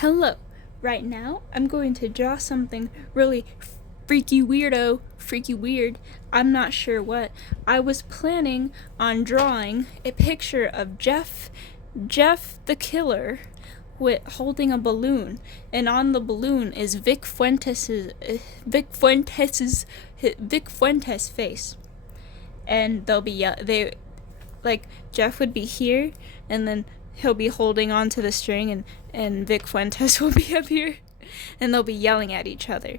Hello. Right now, I'm going to draw something really freaky weird. I'm not sure what. I was planning on drawing a picture of Jeff the killer with holding a balloon, and on the balloon is Vic Fuentes face. And they'll be they like Jeff would be here, and then he'll be holding on to the string, and Vic Fuentes will be up here, and they'll be yelling at each other,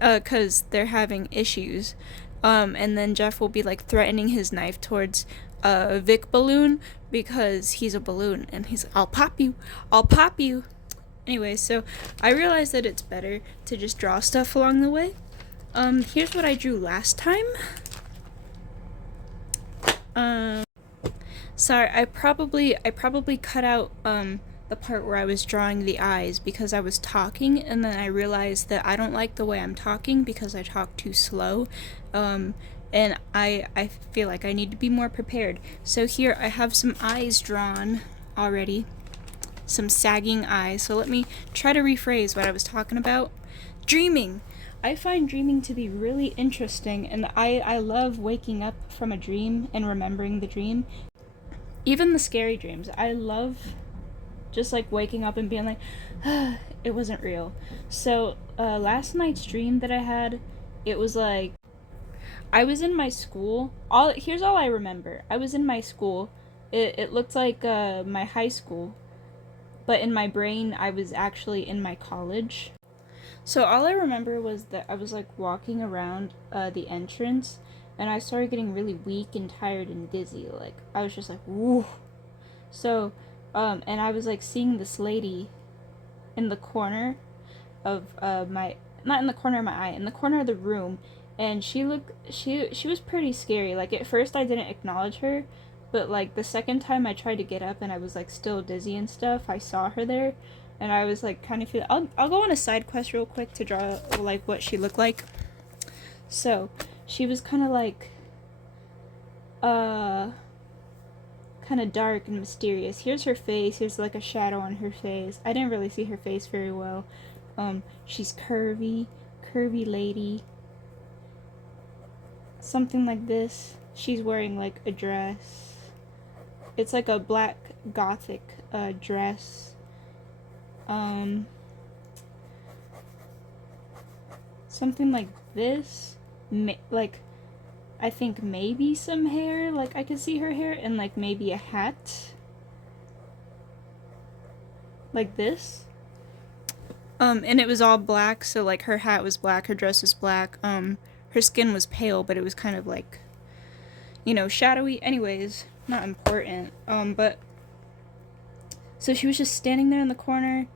cause they're having issues, and then Jeff will be like threatening his knife towards Vic Balloon because he's a balloon, and he's like, I'll pop you. Anyway, so I realized that it's better to just draw stuff along the way. Here's what I drew last time. Sorry, I probably cut out the part where I was drawing the eyes because I was talking, and then I realized that I don't like the way I'm talking because I talk too slow, and I feel like I need to be more prepared. So here I have some eyes drawn already, some sagging eyes. So let me try to rephrase what I was talking about. Dreaming. I find dreaming to be really interesting, and I love waking up from a dream and remembering the dream. Even the scary dreams. I love just like waking up and being like, it wasn't real. So last night's dream that I had, it was like I was in my school. Here's all I remember. I was in my school. It looked like my high school, but in my brain I was actually in my college. So all I remember was that I was like walking around the entrance, and I started getting really weak and tired and dizzy. Like I was just like, woo. So, and I was like seeing this lady in the corner of not in the corner of my eye, in the corner of the room, and she was pretty scary. Like at first I didn't acknowledge her, but like the second time I tried to get up and I was like still dizzy and stuff, I saw her there. And I was like kind of feeling. I'll go on a side quest real quick to draw like what she looked like. So she was kind of like kind of dark and mysterious. Here's her face. Here's like a shadow on her face. I didn't really see her face very well. She's curvy lady. Something like this. She's wearing like a dress. It's like a black gothic dress. Something like this, like, I think maybe some hair, like, I could see her hair, and, like, maybe a hat, like this, and it was all black, so, like, her hat was black, her dress was black, her skin was pale, but it was kind of, like, you know, shadowy. Anyways, not important, but, so she was just standing there in the corner.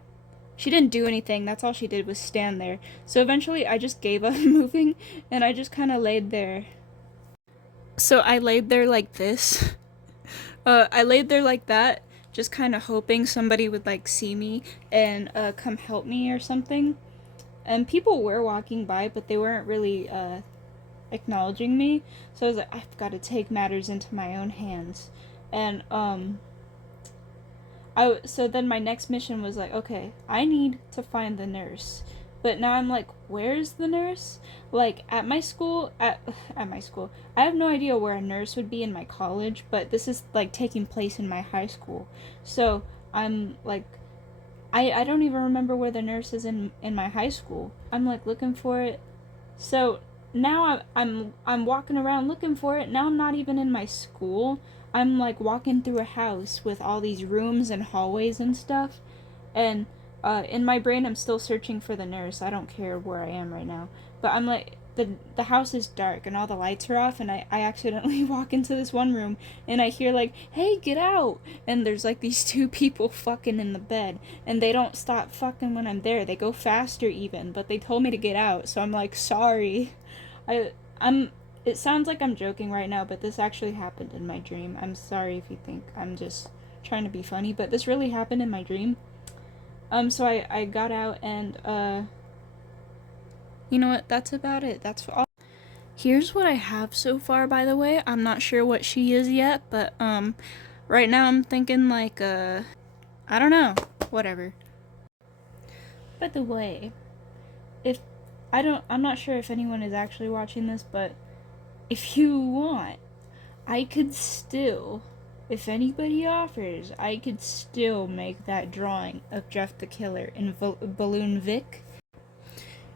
She didn't do anything. That's all she did was stand there. So eventually I just gave up moving, and I just kind of laid there. So I laid there like this. I laid there like that, just kind of hoping somebody would like see me and come help me or something. And people were walking by, but they weren't really acknowledging me. So I was like, I've got to take matters into my own hands. And so then my next mission was like, okay, I need to find the nurse. But now I'm like, where's the nurse? Like at my school, at my school, I have no idea where a nurse would be in my college, but this is like taking place in my high school. So I'm like, I don't even remember where the nurse is in my high school. I'm like looking for it. So now I'm walking around looking for it. Now I'm not even in my school. I'm like walking through a house with all these rooms and hallways and stuff, and in my brain I'm still searching for the nurse. I don't care where I am right now, but I'm like, the house is dark and all the lights are off, and I accidentally walk into this one room and I hear like, hey, get out, and there's like these two people fucking in the bed, and they don't stop fucking when I'm there. They go faster even, but they told me to get out, so I'm like, sorry. It sounds like I'm joking right now, but this actually happened in my dream. I'm sorry if you think I'm just trying to be funny, but this really happened in my dream. So I got out, and, you know what, that's about it. That's all. Here's what I have so far, by the way. I'm not sure what she is yet, but, right now I'm thinking, like, I don't know. Whatever. By the way, if I'm not sure if anyone is actually watching this, but if you want, I could still, if anybody offers, I could still make that drawing of Jeff the Killer in Balloon Vic.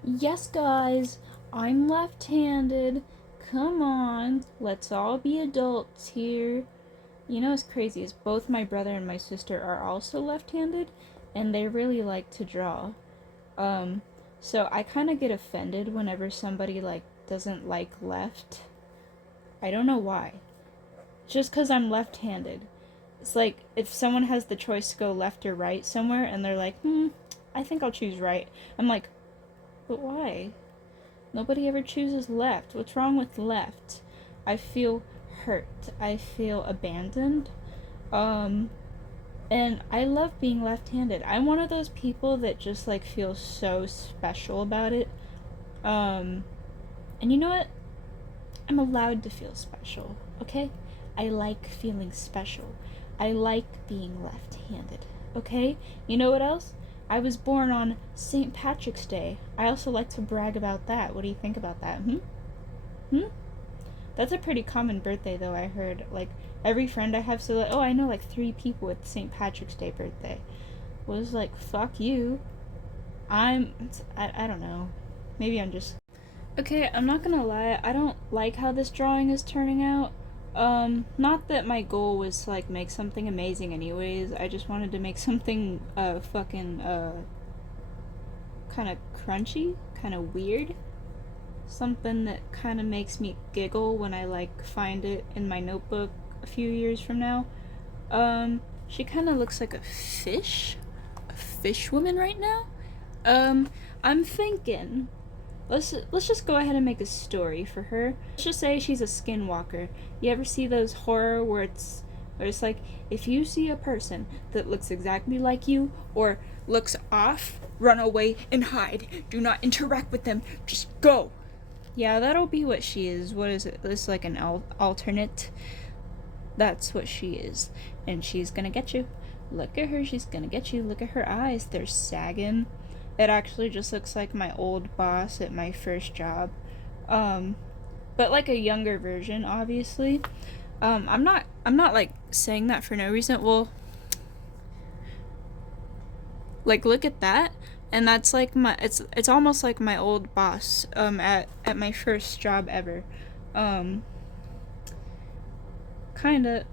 Yes, guys, I'm left-handed. Come on, let's all be adults here. You know what's crazy is both my brother and my sister are also left-handed, and they really like to draw. So I kind of get offended whenever somebody, like, doesn't like left. I don't know why. Just because I'm left-handed. It's like, if someone has the choice to go left or right somewhere, and they're like, I think I'll choose right. I'm like, but why? Nobody ever chooses left. What's wrong with left? I feel hurt. I feel abandoned. And I love being left-handed. I'm one of those people that just, like, feels so special about it. And you know what? I'm allowed to feel special, okay? I like feeling special. I like being left-handed, okay? You know what else? I was born on St. Patrick's Day. I also like to brag about that. What do you think about that? That's a pretty common birthday, though, I heard. Like, every friend I have, so like, I know like 3 people with St. Patrick's Day birthday. Was like, fuck you. I don't know. Maybe I'm just... Okay, I'm not gonna lie, I don't like how this drawing is turning out. Not that my goal was to, like, make something amazing anyways. I just wanted to make something, kind of crunchy, kind of weird. Something that kind of makes me giggle when I, like, find it in my notebook a few years from now. She kind of looks like a fish woman right now. I'm thinking... Let's just go ahead and make a story for her. Let's just say she's a skinwalker. You ever see those horror where it's like, if you see a person that looks exactly like you or looks off, run away and hide. Do not interact with them. Just go. Yeah, that'll be what she is. What is it? This is like an alternate. That's what she is. And she's gonna get you. Look at her. She's gonna get you. Look at her eyes. They're sagging. It actually just looks like my old boss at my first job. But like a younger version, obviously. I'm not like saying that for no reason. Well, like, look at that. And that's like it's almost like my old boss at my first job ever. Kinda.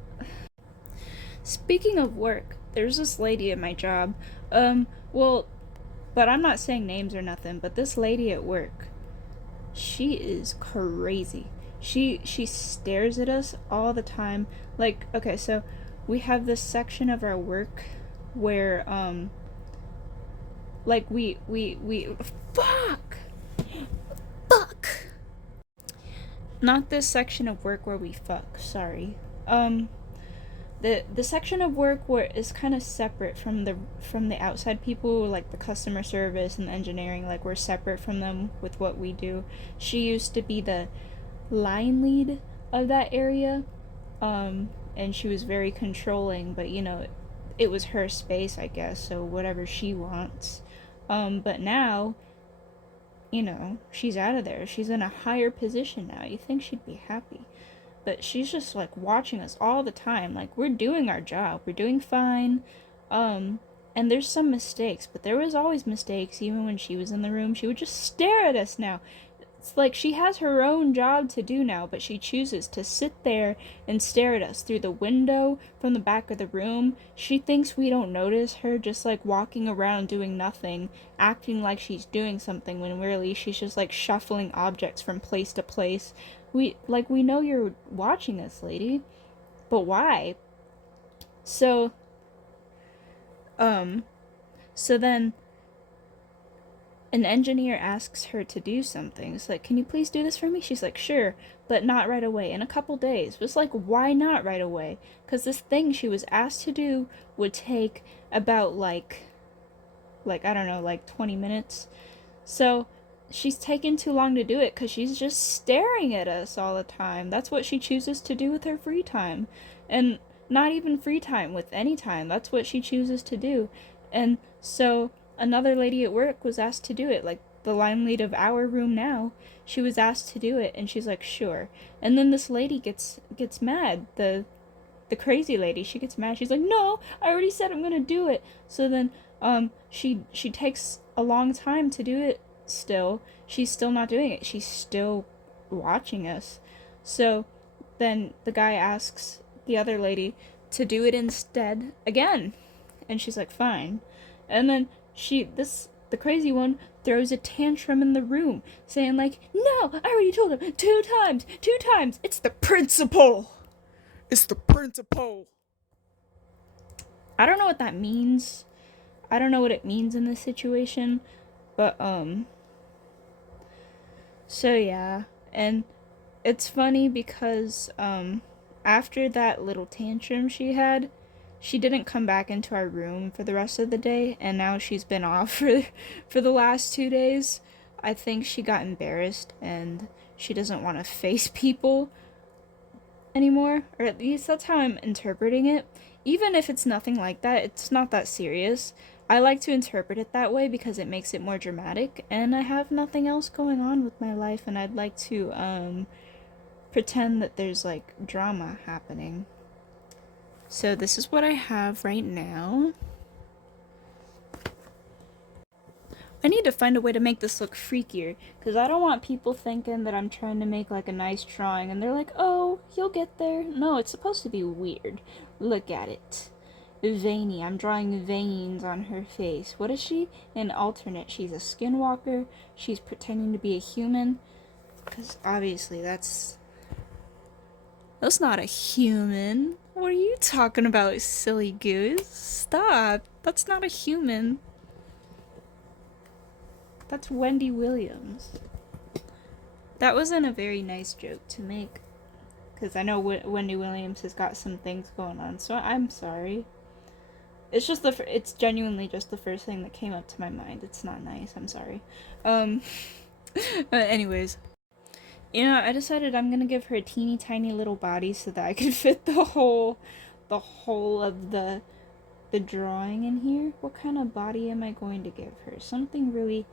Speaking of work, there's this lady at my job. Well, but I'm not saying names or nothing, but this lady at work, she is crazy. She stares at us all the time. Like, okay, so we have this section of our work where like we fuck not this section of work where we fuck, sorry. The section of work where is kind of separate from the outside people, like the customer service and the engineering, like we're separate from them with what we do. She used to be the line lead of that area, and she was very controlling, but you know, it was her space, I guess, so whatever she wants. But now, you know, she's out of there. She's in a higher position now. You think she'd be happy. But she's just like watching us all the time. Like, we're doing our job. We're doing fine. And there's some mistakes, but there was always mistakes even when she was in the room. She would just stare at us now. It's like she has her own job to do now, but she chooses to sit there and stare at us through the window from the back of the room. She thinks we don't notice her just like walking around doing nothing, acting like she's doing something when really she's just like shuffling objects from place to place. We know you're watching us, lady, but why? So then an engineer asks her to do something. It's like, can you please do this for me? She's like, sure, but not right away, in a couple days. It's like, why not right away? Because this thing she was asked to do would take about like I don't know, like 20 minutes. So she's taking too long to do it because she's just staring at us all the time. That's what she chooses to do with her free time. And not even free time, with any time. That's what she chooses to do. And so another lady at work was asked to do it, like the line lead of our room now. She was asked to do it, and she's like, sure. And then this lady gets mad. The crazy lady, she gets mad. She's like, no, I already said I'm gonna do it. So then she takes a long time to do it. Still, she's still not doing it. She's still watching us. So then the guy asks the other lady to do it instead again, and she's like, fine. And then the crazy one throws a tantrum in the room, saying like, no, I already told him two times. It's the principal. It's the principal. I don't know what that means. I don't know what it means in this situation, but so yeah. And it's funny because after that little tantrum she had, she didn't come back into our room for the rest of the day, and now she's been off for the last 2 days. I think she got embarrassed and she doesn't want to face people anymore, or at least that's how I'm interpreting it. Even if it's nothing like that, it's not that serious. I like to interpret it that way because it makes it more dramatic, and I have nothing else going on with my life, and I'd like to pretend that there's like drama happening. So this is what I have right now. I need to find a way to make this look freakier, because I don't want people thinking that I'm trying to make like a nice drawing and they're like, oh, you'll get there. No, it's supposed to be weird. Look at it. Veiny. I'm drawing veins on her face. What is she? An alternate. She's a skinwalker. She's pretending to be a human. Because obviously that's not a human. What are you talking about, silly goose? Stop. That's not a human. That's Wendy Williams. That wasn't a very nice joke to make, because I know Wendy Williams has got some things going on, so I'm sorry. It's just it's genuinely just the first thing that came up to my mind. It's not nice. I'm sorry. Anyways, I decided I'm gonna give her a teeny tiny little body so that I could fit the whole of the drawing in here. What kind of body am I going to give her? Something really.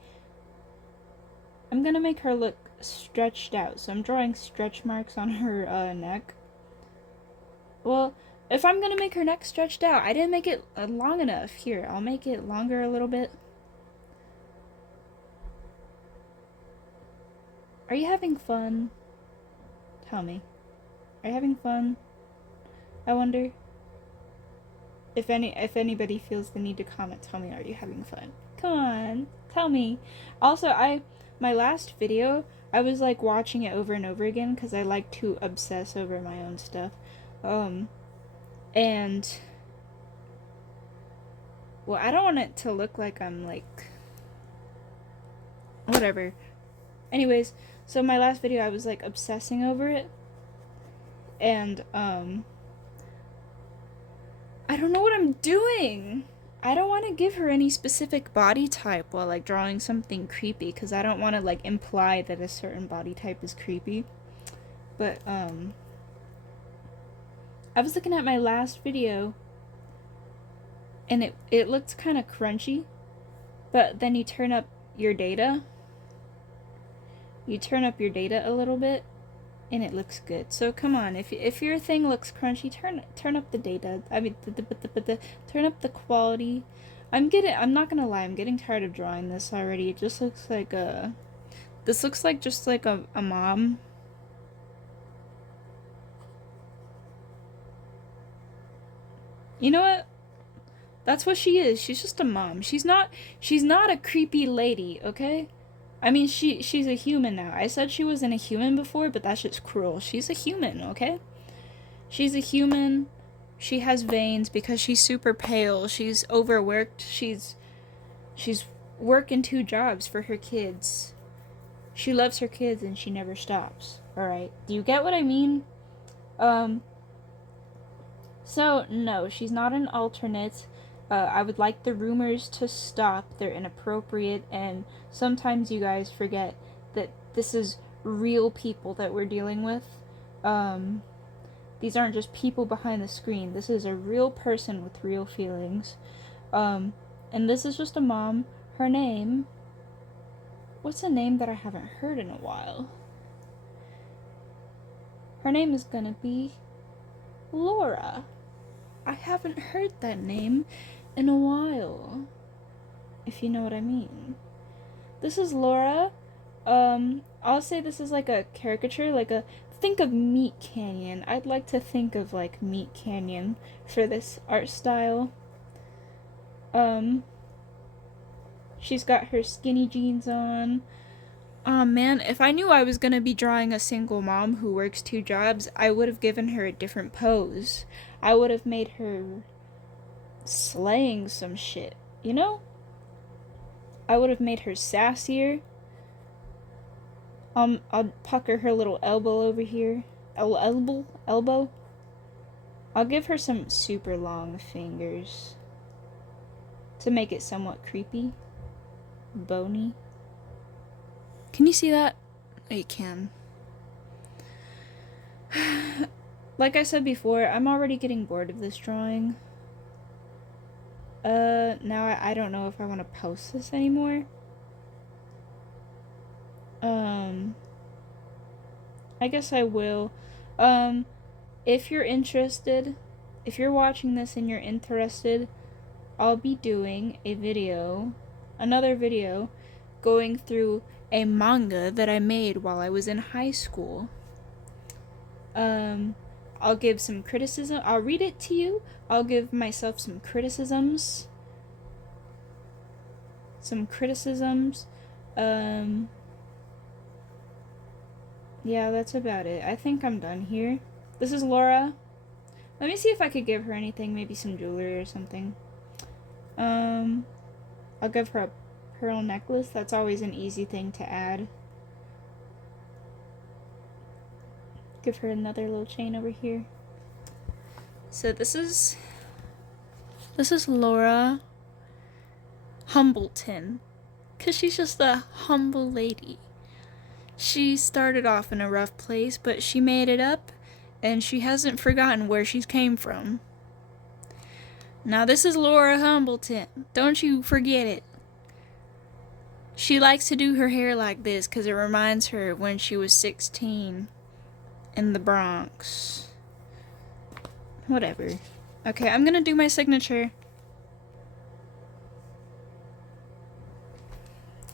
I'm gonna make her look stretched out, so I'm drawing stretch marks on her neck. Well, if I'm gonna make her neck stretched out, I didn't make it long enough. Here, I'll make it longer a little bit. Are you having fun? Tell me. Are you having fun? I wonder. If anybody feels the need to comment, tell me, are you having fun? Come on, tell me. Also, my last video, I was like watching it over and over again because I like to obsess over my own stuff. And well, I don't want it to look like I'm like whatever. Anyways, so my last video I was like obsessing over it, and I don't know what I'm doing. I don't want to give her any specific body type while like drawing something creepy, because I don't want to like imply that a certain body type is creepy. But I was looking at my last video and it looked kind of crunchy, but then you turn up your data a little bit and it looks good. So come on, if your thing looks crunchy, turn up the data. I mean, turn up the quality. I'm not gonna lie, I'm getting tired of drawing this already. It just looks like this looks like just like a mom. You know what? That's what she is. She's just a mom. She's not a creepy lady, okay? I mean, she's a human now. I said she wasn't a human before, but that's just cruel. She's a human, okay? She's a human. She has veins because she's super pale. She's overworked. She's working 2 jobs for her kids. She loves her kids and she never stops. All right. Do you get what I mean? So no, she's not an alternate. I would like the rumors to stop. They're inappropriate, and sometimes you guys forget that this is real people that we're dealing with. These aren't just people behind the screen. This is a real person with real feelings. And this is just a mom. Her name... What's a name that I haven't heard in a while? Her name is gonna be Laura. I haven't heard that name in a while, if you know what I mean. This is Laura. I'll say this is like a caricature, like a think of Meat Canyon. I'd like to think of like Meat Canyon for this art style. She's got her skinny jeans on. Oh man, if I knew I was gonna be drawing a single mom who works 2 jobs, I would have given her a different pose. I would have made her slaying some shit, you know? I would have made her sassier. I'll pucker her little elbow over here. Elbow? I'll give her some super long fingers to make it somewhat creepy. Bony. Can you see that? Oh, you can. Like I said before, I'm already getting bored of this drawing. Now I don't know if I want to post this anymore. I guess I will. If you're interested, if you're watching this and you're interested, I'll be doing a video, another video, going through a manga that I made while I was in high school. I'll give some criticism. I'll read it to you. I'll give myself some criticisms. Yeah, that's about it. I think I'm done here. This is Laura. Let me see if I could give her anything, maybe some jewelry or something. I'll give her a pearl necklace. That's always an easy thing to add. Give her another little chain over here. So this is Laura Humbleton, because she's just a humble lady. She started off in a rough place, but she made it up, and she hasn't forgotten where she came from. Now this is Laura Humbleton. Don't you forget it. She likes to do her hair like this because it reminds her of when she was 16 in the Bronx. Whatever. Okay, I'm gonna do my signature.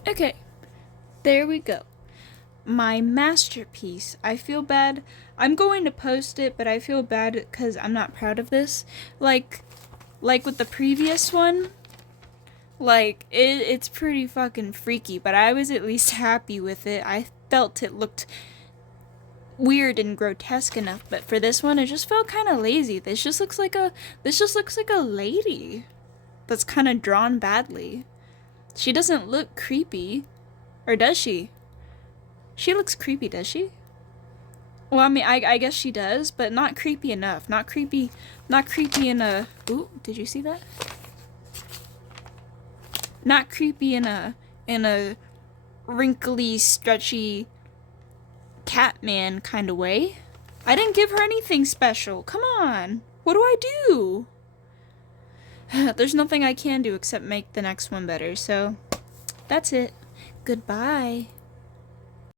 Okay, there we go. My masterpiece. I feel bad. I'm going to post it, but I feel bad because I'm not proud of this. Like with the previous one, it's pretty fucking freaky, but I was at least happy with it. I felt it looked weird and grotesque enough, but for this one, it just felt kind of lazy. This just looks like a lady that's kind of drawn badly. She doesn't look creepy, or does she? She looks creepy, does she? Well, I mean, I guess she does, but not creepy enough. Not creepy in a... Ooh, did you see that? Not creepy in a wrinkly, stretchy Catman kind of way. I didn't give her anything special. Come on. What do I do? There's nothing I can do except make the next one better, so that's it. Goodbye.